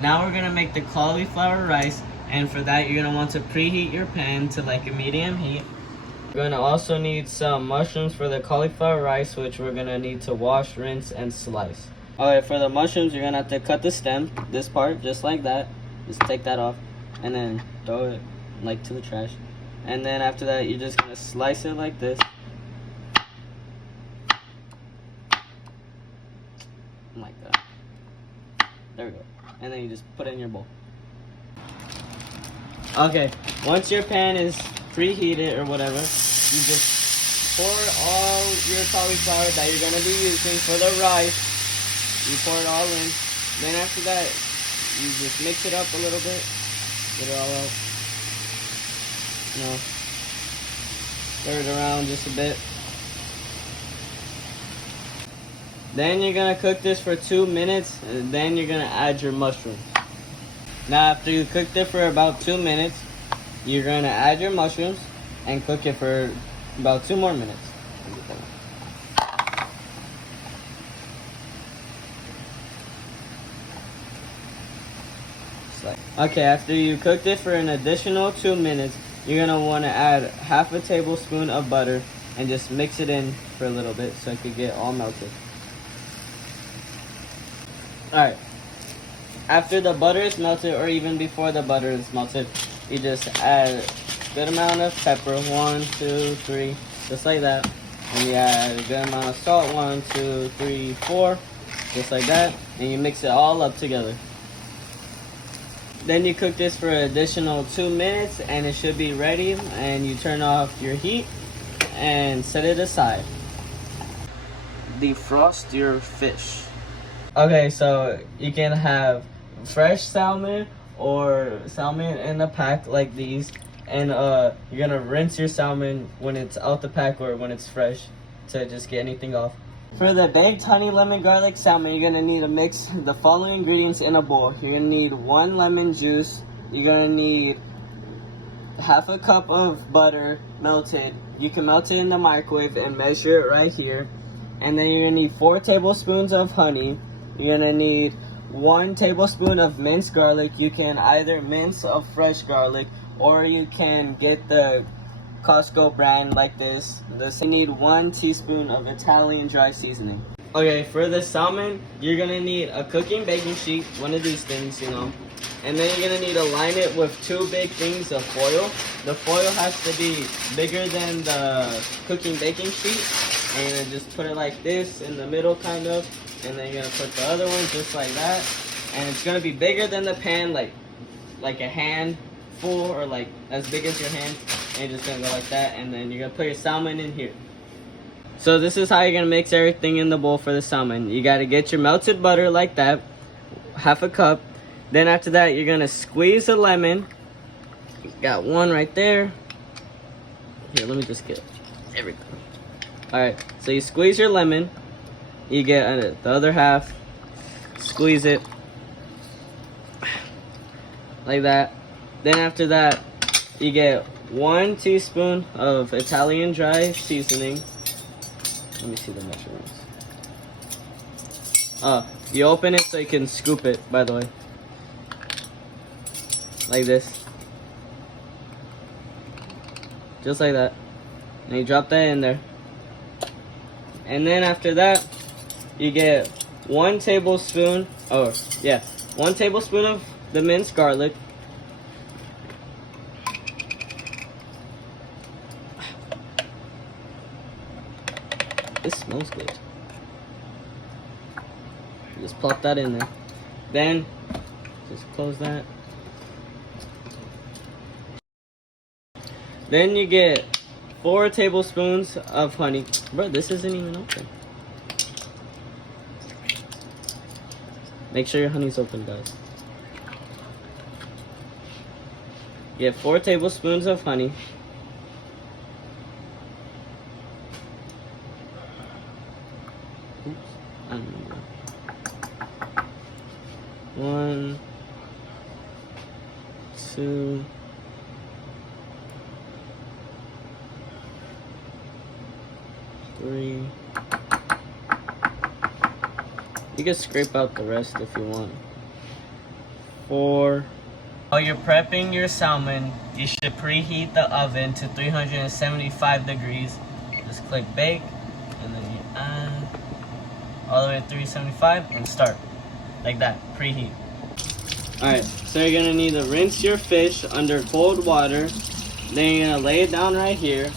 Now we're gonna make the cauliflower rice, and for that you're gonna want to preheat your pan to like a medium heat. We're gonna also need some mushrooms for the cauliflower rice, which we're gonna need to wash, rinse, and slice. Alright, for the mushrooms, you're gonna have to cut the stem, this part, just like that. Just take that off, and then throw it like to the trash. And then after that, you're just gonna slice it like this. Like that. There we go. And then you just put it in your bowl. Okay, once your pan is preheated or whatever, you just pour all your cauliflower that you're gonna be using for the rice. You pour it all in. Then after that, you just mix it up a little bit. Get it all out. You know, stir it around just a bit. Then you're gonna cook this for 2 minutes, and then you're gonna add your mushrooms. Now after you cooked it for about 2 minutes, you're gonna add your mushrooms and cook it for about 2 more minutes. Okay, after you cooked it for an additional 2 minutes, you're gonna wanna add half a tablespoon of butter and just mix it in for a little bit so it could get all melted. Alright, after the butter is melted, or even before the butter is melted, you just add a good amount of pepper, 1, 2, 3, just like that. And you add a good amount of salt, 1, 2, 3, 4, just like that. And you mix it all up together. Then you cook this for an additional 2 minutes and it should be ready, and you turn off your heat and set it aside. Defrost your fish. Okay, so you can have fresh salmon or salmon in a pack like these, and you're gonna rinse your salmon when it's out the pack or when it's fresh to just get anything off. For the baked honey lemon garlic salmon, you're gonna need to mix the following ingredients in a bowl. You're gonna need 1 lemon juice. You're gonna need half a cup of butter melted. You can melt it in the microwave and measure it right here. And then you're gonna need 4 tablespoons of honey. You're gonna need 1 tablespoon of minced garlic. You can either mince a fresh garlic, or you can get the Costco brand like this. You need 1 teaspoon of Italian dry seasoning. Okay, for the salmon, you're gonna need a cooking baking sheet, one of these things, you know. And then you're gonna need to line it with 2 big things of foil. The foil has to be bigger than the cooking baking sheet. And you're gonna just put it like this in the middle, kind of. And then you're gonna put the other one just like that. And it's gonna be bigger than the pan, like a hand full, or like as big as your hand. And you're just gonna go like that, and then you're gonna put your salmon in here. So this is how you're gonna mix everything in the bowl for the salmon. You gotta get your melted butter like that, half a cup. Then after that, you're gonna squeeze a lemon. Got 1 right there. Here, let me just get everything. Alright, so you squeeze your lemon. You get the other half. Squeeze it. Like that. Then after that, you get 1 teaspoon of Italian dry seasoning. Let me see the measurements. You open it so you can scoop it, by the way. Like this. Just like that. And you drop that in there. And then after that, you get 1 tablespoon, 1 tablespoon of the minced garlic. This smells good. Just plop that in there. Then, just close that. Then you get 4 tablespoons of honey. Bro, this isn't even open. Make sure your honey's open, guys. You get 4 tablespoons of honey. Oops, I don't remember. 1, 2, 3. You can scrape out the rest if you want. 4. While you're prepping your salmon, you should preheat the oven to 375 degrees. Just click bake, and then you add all the way to 375 and start. Like that, preheat. Alright, so you're gonna need to rinse your fish under cold water. Then you're gonna lay it down right here.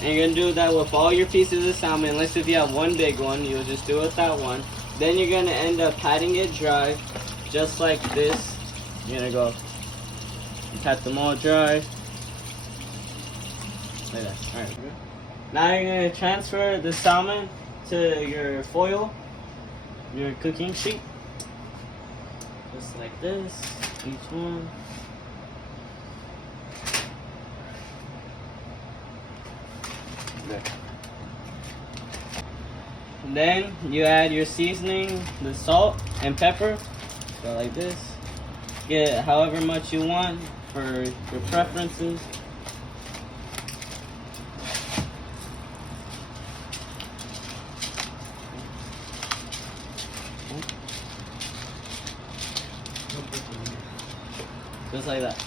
And you're gonna do that with all your pieces of salmon, unless if you have one big one, you'll just do it with that one. Then you're gonna end up patting it dry, just like this. You're gonna go pat them all dry. Like that. Alright. Now you're gonna transfer the salmon to your foil, your cooking sheet. Just like this, each one. There. And then you add your seasoning, the salt and pepper. Go like this. Get however much you want for your preferences. Just like that.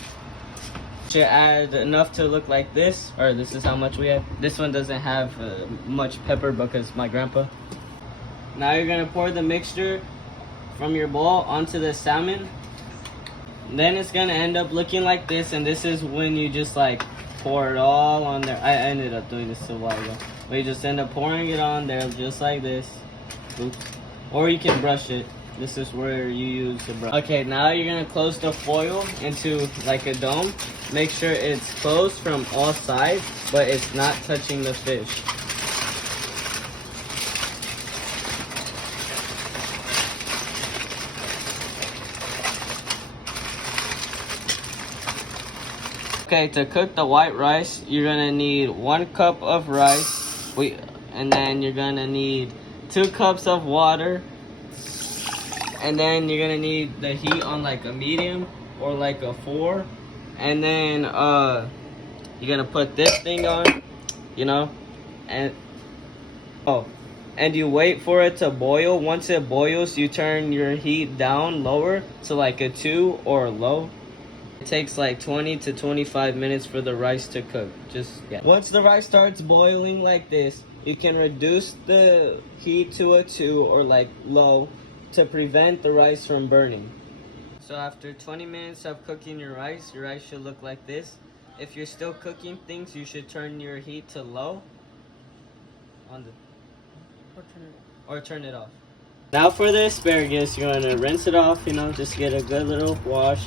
Should add enough to look like this, or this is how much we have. This one doesn't have much pepper because my grandpa. Now you're gonna pour the mixture from your bowl onto the salmon. Then it's gonna end up looking like this, and this is when you just like pour it all on there. I ended up doing this a while ago, but you just end up pouring it on there just like this. Oops. Or you can brush it. This is where you use the brush. Okay, now you're gonna close the foil into like a dome. Make sure it's closed from all sides, but it's not touching the fish. Okay, to cook the white rice, you're gonna need 1 cup of rice. And then you're gonna need 2 cups of water. And then you're gonna need the heat on like a medium or like a 4. And then you're gonna put this thing on, you know, and and you wait for it to boil. Once it boils, you turn your heat down lower to like a 2 or low. It takes like 20 to 25 minutes for the rice to cook. Once the rice starts boiling like this, you can reduce the heat to a 2 or like low to prevent the rice from burning. So after 20 minutes of cooking your rice should look like this. If you're still cooking things, you should turn your heat to low or turn it off. Now for the asparagus, you're gonna rinse it off, you know, just get a good little wash.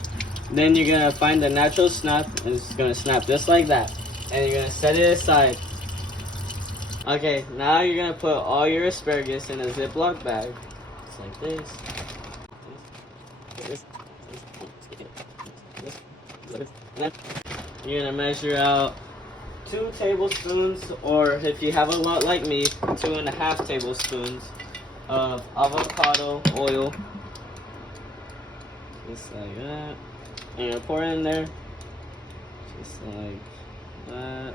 Then you're gonna find the natural snap, and it's gonna snap just like that. And you're gonna set it aside. Okay, now you're gonna put all your asparagus in a Ziploc bag. Just like this. You're gonna measure out 2 tablespoons, or if you have a lot like me, 2.5 tablespoons of avocado oil. Just like that. And you're gonna pour it in there. Just like that.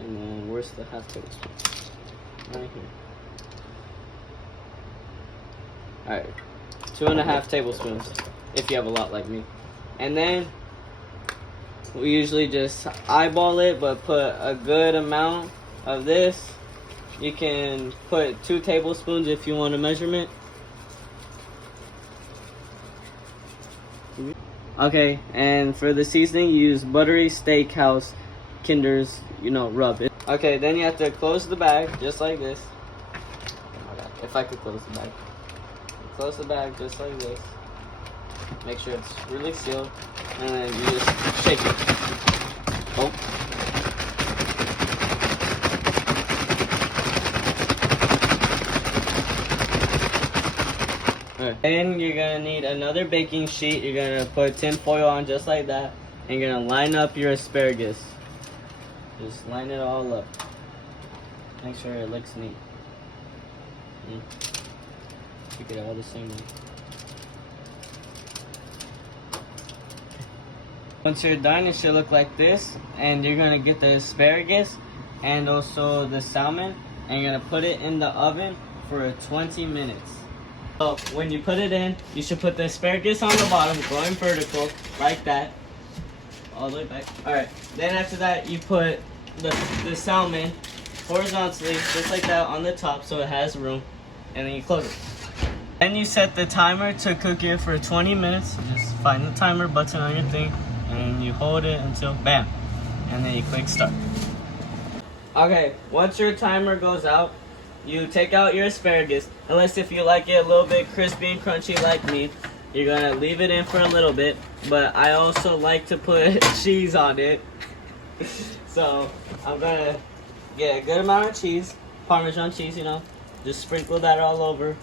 And then where's the half tablespoon? Right here. Alright. 2.5 tablespoons. If you have a lot like me. And then we usually just eyeball it, but put a good amount of this. You can put 2 tablespoons if you want a measurement. Okay, and for the seasoning, you use Buttery Steakhouse Kinder's, you know, rub. Okay, then you have to close the bag, just like this. If I could close the bag. Close the bag just like this. Make sure it's really sealed. And then you just shake it. Oh. Then you're gonna need another baking sheet. You're gonna put tin foil on just like that, and you're gonna line up your asparagus. Just line it all up. Make sure it looks neat. Keep it all the same way. Once you're done, it should look like this, and you're gonna get the asparagus and also the salmon, and you're gonna put it in the oven for 20 minutes. So when you put it in, you should put the asparagus on the bottom, going vertical, like that. All the way back. Alright, then after that, you put the salmon horizontally, just like that, on the top so it has room. And then you close it. Then you set the timer to cook it for 20 minutes. Just find the timer button on your thing, and you hold it until bam. And then you click start. Okay, once your timer goes out, you take out your asparagus. Unless if you like it a little bit crispy and crunchy like me, you're gonna leave it in for a little bit. But I also like to put cheese on it. So I'm gonna get a good amount of cheese, Parmesan cheese, you know. Just sprinkle that all over.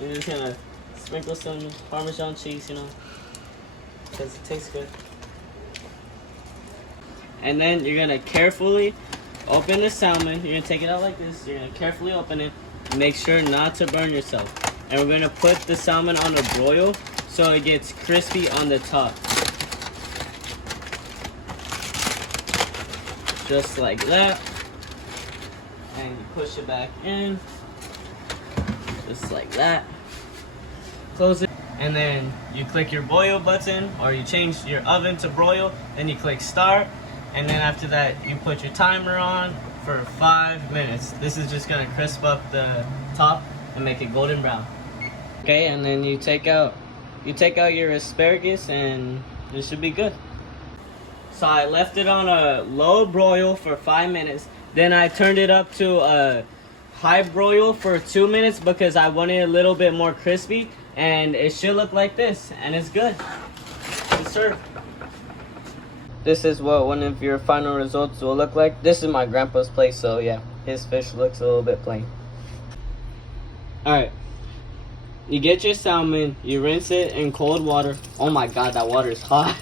You're just gonna sprinkle some Parmesan cheese, you know, because it tastes good. And then you're gonna carefully open the salmon. You're gonna take it out like this. You're gonna carefully open it. Make sure not to burn yourself. And we're gonna put the salmon on a broil so it gets crispy on the top. Just like that. And you push it back in. Just like that. Close it. And then you click your broil button, or you change your oven to broil. Then you click start. And then after that, you put your timer on for 5 minutes. This is just gonna crisp up the top and make it golden brown. Okay, and then you take out your asparagus, and it should be good. So I left it on a low broil for 5 minutes. Then I turned it up to a high broil for 2 minutes because I wanted it a little bit more crispy. And it should look like this, and it's good. It's served. This is what one of your final results will look like. This is my grandpa's place, so yeah, his fish looks a little bit plain. Alright, you get your salmon, you rinse it in cold water. Oh my god, that water is hot.